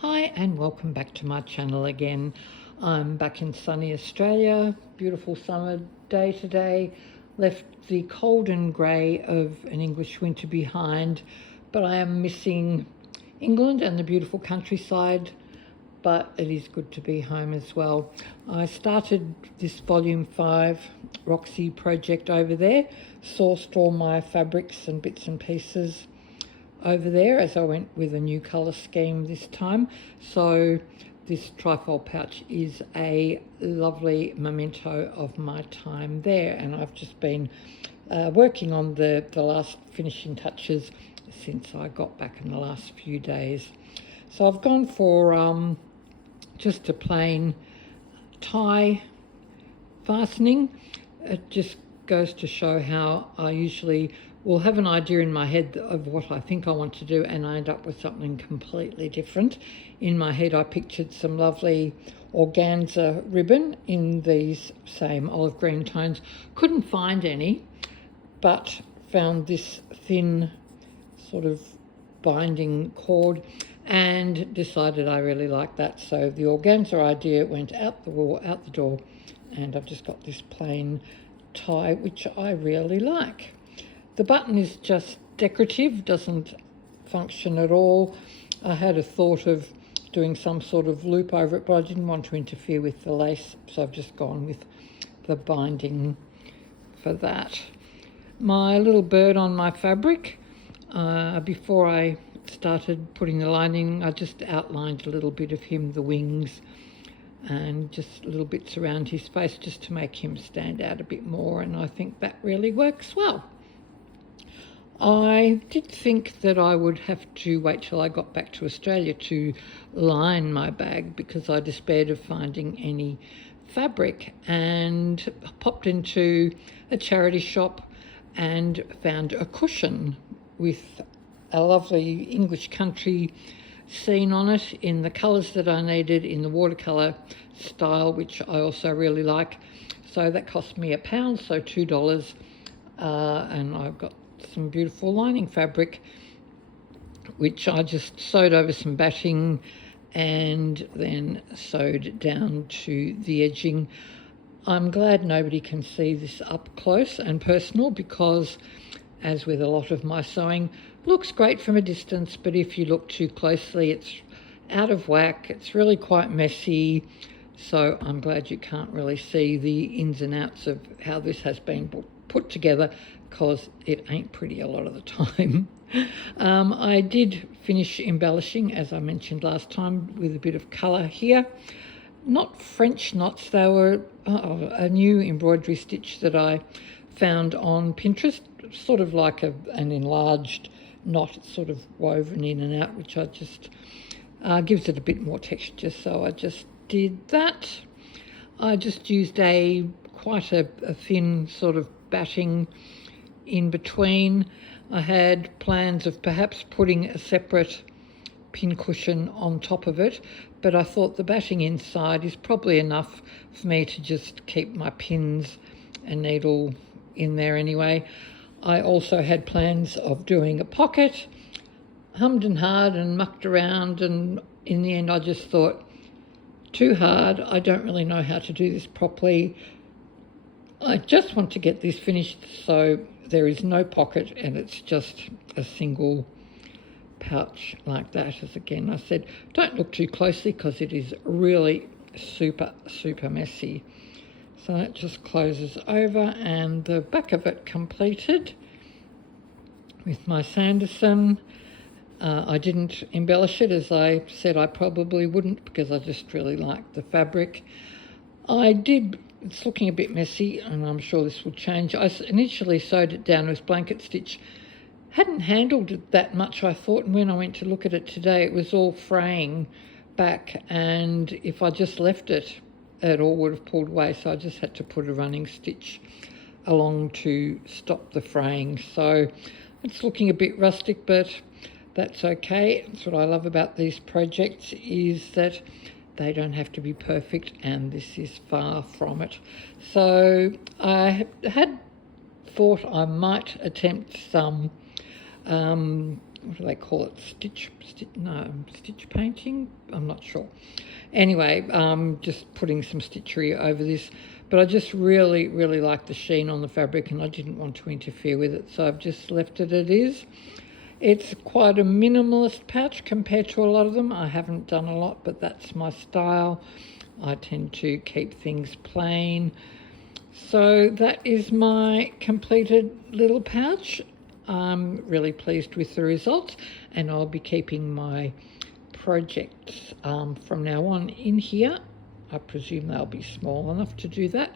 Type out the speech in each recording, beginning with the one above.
Hi and welcome back to my channel again. I'm back in sunny Australia, beautiful summer day today. Left the cold and grey of an English winter behind, but I am missing England and the beautiful countryside, but it is good to be home as well. I started this volume 5 Roxy project over there, sourced all my fabrics and bits and pieces over there as I went with a new colour scheme this time. So this trifold pouch is a lovely memento of my time there, and I've just been working on the last finishing touches since I got back in the last few days. So I've gone for just a plain tie fastening. It just goes to show how I usually will have an idea in my head of what I think I want to do, and I end up with something completely different. In my head I pictured some lovely organza ribbon in these same olive green tones. Couldn't find any, but found this thin sort of binding cord and decided I really like that. So the organza idea went out the door, and I've just got this plain tie which I really like. The button is just decorative, doesn't function at all. I had a thought of doing some sort of loop over it, but I didn't want to interfere with the lace, so I've just gone with the binding for that. My little bird on my fabric, before I started putting the lining, I just outlined a little bit of him, the wings, and just little bits around his face just to make him stand out a bit more, and I think that really works well. I did think that I would have to wait till I got back to Australia to line my bag because I despaired of finding any fabric, and popped into a charity shop and found a cushion with a lovely English country scene on it in the colours that I needed, in the watercolour style, which I also really like. So that cost me £1, so $2, and I've got some beautiful lining fabric which I just sewed over some batting and then sewed down to the edging. I'm glad nobody can see this up close and personal, because as with a lot of my sewing, looks great from a distance, but if you look too closely it's out of whack, it's really quite messy. So I'm glad you can't really see the ins and outs of how this has been put together, because it ain't pretty a lot of the time. I did finish embellishing, as I mentioned last time, with a bit of colour here. Not French knots, they were a new embroidery stitch that I found on Pinterest, sort of like an enlarged knot. It's sort of woven in and out, which I just gives it a bit more texture, so I just did that. I just used quite a thin sort of batting in between. I had plans of perhaps putting a separate pin cushion on top of it, but I thought the batting inside is probably enough for me to just keep my pins and needle in there anyway. I also had plans of doing a pocket, hummed and hard and mucked around, and in the end I just thought, too hard, I don't really know how to do this properly. I just want to get this finished so there is no pocket and it's just a single pouch like that. As again I said, don't look too closely because it is really super messy. So it just closes over, and the back of it completed with my Sanderson. I didn't embellish it, as I said I probably wouldn't, because I just really liked the fabric. It's looking a bit messy, and I'm sure this will change. I initially sewed it down with blanket stitch. Hadn't handled it that much, I thought, and when I went to look at it today it was all fraying back, and if I just left it all would have pulled away, so I just had to put a running stitch along to stop the fraying. So it's looking a bit rustic, but that's okay. That's what I love about these projects, is that they don't have to be perfect, and this is far from it. So I had thought I might attempt some what do they call it, stitch painting, I'm not sure. Anyway, just putting some stitchery over this, but I just really like the sheen on the fabric, and I didn't want to interfere with it, so I've just left it as is. It's quite a minimalist patch compared to a lot of them. I haven't done a lot, but that's my style. I tend to keep things plain. So that is my completed little pouch. I'm really pleased with the results, and I'll be keeping my projects from now on in here. I presume they'll be small enough to do that,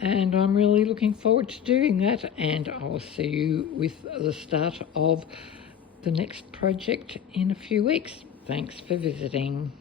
and I'm really looking forward to doing that, and I'll see you with the start of the next project in a few weeks. Thanks for visiting.